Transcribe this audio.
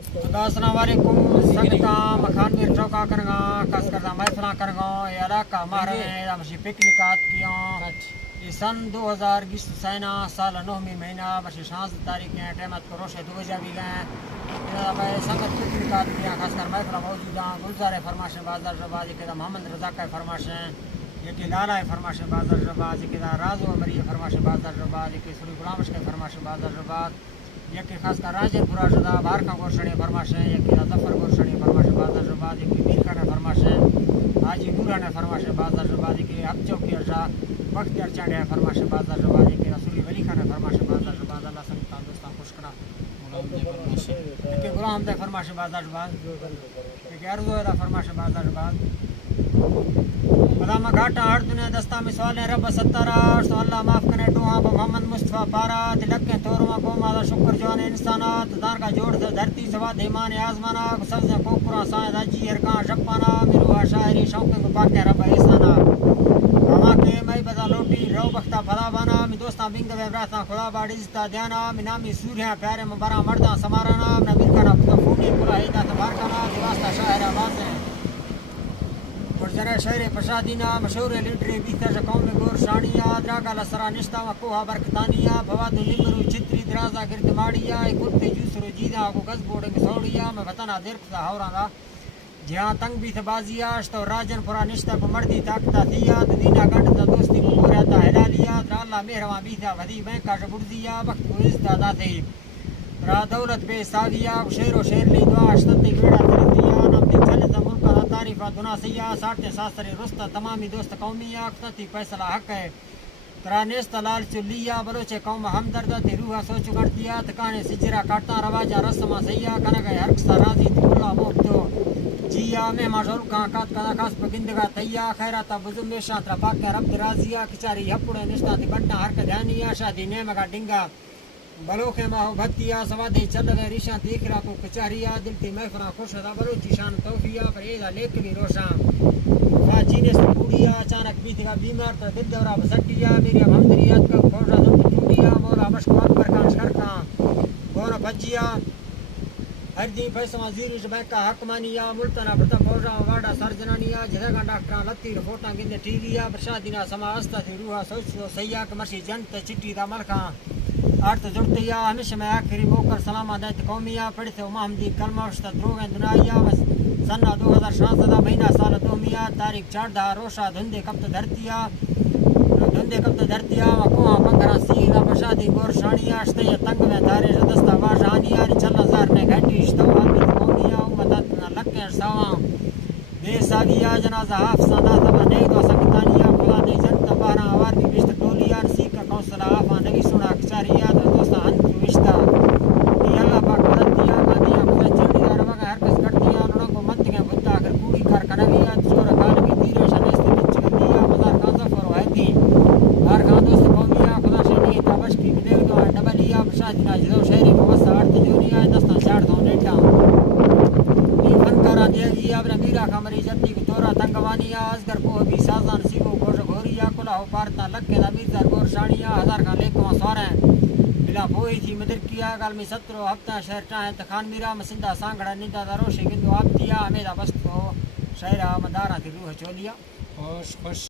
السلام علیکم سکتا مکان میر چوکا کرگا خاص کردہ محفلہ کرگا یہ علاقہ مہرے مشی پکنکات کیوں یہ سن 2020 سینہ سال 9 مہینہ مشی 16 تاریخ ہیں ٹیمت کو روشے 2 بجے بھی گئے سنگت پکنکات کیوں خاص کر محفلہ موجود ہیں گلزار فرماشیں بازار شباز یہ کہتا محمد رضا کا فرماشیں یہ کہ لالا فرماشیں بازار شباز یہ کہتا رازو مری فرماشیں بازار شباز یہ کہ سوری غلامش کے فرماشیں بازار شباز یہ کہ خاص کر راجن پورا شدہ بار کا گورشنی فرماشیں یہ کہ ظفر گورشنی فرماشیں بازار شباز یہ کہ میر کا فرماشیں حاجی نورا نے فرماشیں بازار شباز یہ کہ اب چوکی ارشا وقت ارچانڈے فرماشیں بازار شباز یہ کہ رسولی ولی خان فرماشیں بازار شباز اللہ سنتان دوستان خوش کرا یہ کہ غلام دے فرماشیں بازار شباز یہ کہ ارزو ہے فرماشیں بازار شباز علامہ گھاٹا ہر دنیا دستا میں سوالیں رب ستارہ سو اللہ معاف کرے ٹوہاں محمد مصطفیٰ پارا دلکیں تورما کو مادا شکر جوان انسانات دار کا جوڑ سے دھرتی سوا دیمان آزمانا سبزیں کوکرا سائیں داجی ارکان شپانا میروہ شاعری شوقیں کو پاکیں رب احسانا ہما کے میں بزا لوٹی رو بختہ پھلا بانا می دوستان بنگ دے براتاں خدا باڑی عزتہ دیانا می نامی سوریاں پیارے مبارا مرداں سمارانا منا ملکانا فونی پورا ہیدہ تبارکانا دیواستہ شاہرہ آوازیں اور ذرا شہر پشادینہ مشہور لیڈر بیتر قوم گور شانیہ دراگا لسرا نشتا و کوہ برکتانیہ بواد لمرو چھتری درازا گرد ماڑیا کتے جوسرو جیدہ کو گز بوڑ مسوڑیا میں وطنہ درکتا ہورانا جہاں تنگ بیت بازیا اشتو راجن پورا نشتا کو مردی طاقتہ تھیا دینا گنڈ تا دوستی کو گورتا حلالیا در اللہ مہرواں بیتا ودی بینکا شبردیا وقت کو عزتہ داتے را دولت بے ساویہ شیر و شیر لیدوا اشتتی گوڑا ترتیا نمتی چلتا ملکہ تعریفہ دنا سیاہ ساٹھتے ساسرے رستہ تمامی دوست قومیہ اختتی فیصلہ حق ہے ترانیست لال چلیا بلوچے قوم ہمدردہ تی روحہ سوچو گڑتیا تکانے سجرہ کاٹتا رواجہ رسمہ سیاہ کنگئے ہرکسہ رازی تکلہ موکتو جیا مہمہ شرکاں کات کدا خاص پگندگا تیا خیراتا بزم میشاں ترہ پاکیں رب درازیا کچاری ہپڑے نشتہ تی بٹنا ہرک دھیانیا شادی نیمگا ڈنگا بلوکے ماہو بھتیا سوادے چل گئے ریشاں دیکھ رہا کو کچاریا دل تی محفراں خوش دا بلوچی شان توفیہ پر ایدہ لیکلی روشاں فاجینے سے پوڑیا اچانک بیتگا بیمار تا دل دورہ بسٹیا میری اب ہمدریات کا کھوڑا زمت ٹوڑیا مولا مشکو اکبر کان شرکاں گورا بھجیا ہر دین پیسہ زیرش بینکا حکمانیا ملتنا برتا پوڑا واڑا سرجنانیا جدگا ڈاکٹران لتی رپورٹاں گندے ٹیویا برشادینا سما استا تھی روحا سوچ سو سیاہ کمرشی جنت چٹی دا ملکاں آرت جڑتیا ہمیشہ میں آخری موکر سلامہ دیت قومیہ پڑھتے محمدی کلمہ اشتہ دروگیں دنائیا سنہ 2016 مہینہ سال دومیہ تاریخ 14 روشہ دھندے کبت دھرتیا وکوہاں پنگرہ سیدہ پشادی گور شانیہ اشتہ تنگ میں دارے شدستہ واجہانیہ چل زار نے گھنٹی اشتہ آبید قومیہ امتاتنا لکیں سواں بے ساویہ جنازہ حافظہ داتبہ نیدو سکتانیہ خدا دے جنت بارہ آوار بھی بشت ٹولیا رسیکہ کونسلہ آفا نبی سنا کچاریہ در دوستہ ہنت وشتہ دی اللہ پاک قدرتیا گاندیا خدا چیڑی دار وگا ہرکس کٹتیا لڑوں کو منتگیں بھتا اگر کوڑی کار کنویا چورہ کانگی دیرے شنیستی بچ گندیا مزار کانزہ فرو آئیتی بار کان دوست قومیہ خدا شہنی تا بشکی بدیر دو ہے ڈبلیا بشادینا جدو شہری موسع آرت جونیا دستان چاڑ دو نیٹا فنکارا دیوی ابن میرا کمری جتی کو تورا تنگوانیا ازگر کو بھی سازان سیگو گوش گوریا کلاہو پارتا لکے دا میرزا گور شانیا ہزار کا لیکواں سواریں بلا پوئی تھی مدر کیا گالمی سترو ہفتہ شہر چاہیں تخان میرا مسندہ سانگڑا نندہ دا روشی گندو آبتیا ہمیدہ بست کو شہرہ مدارہ تھی روح چولیا خوش خوش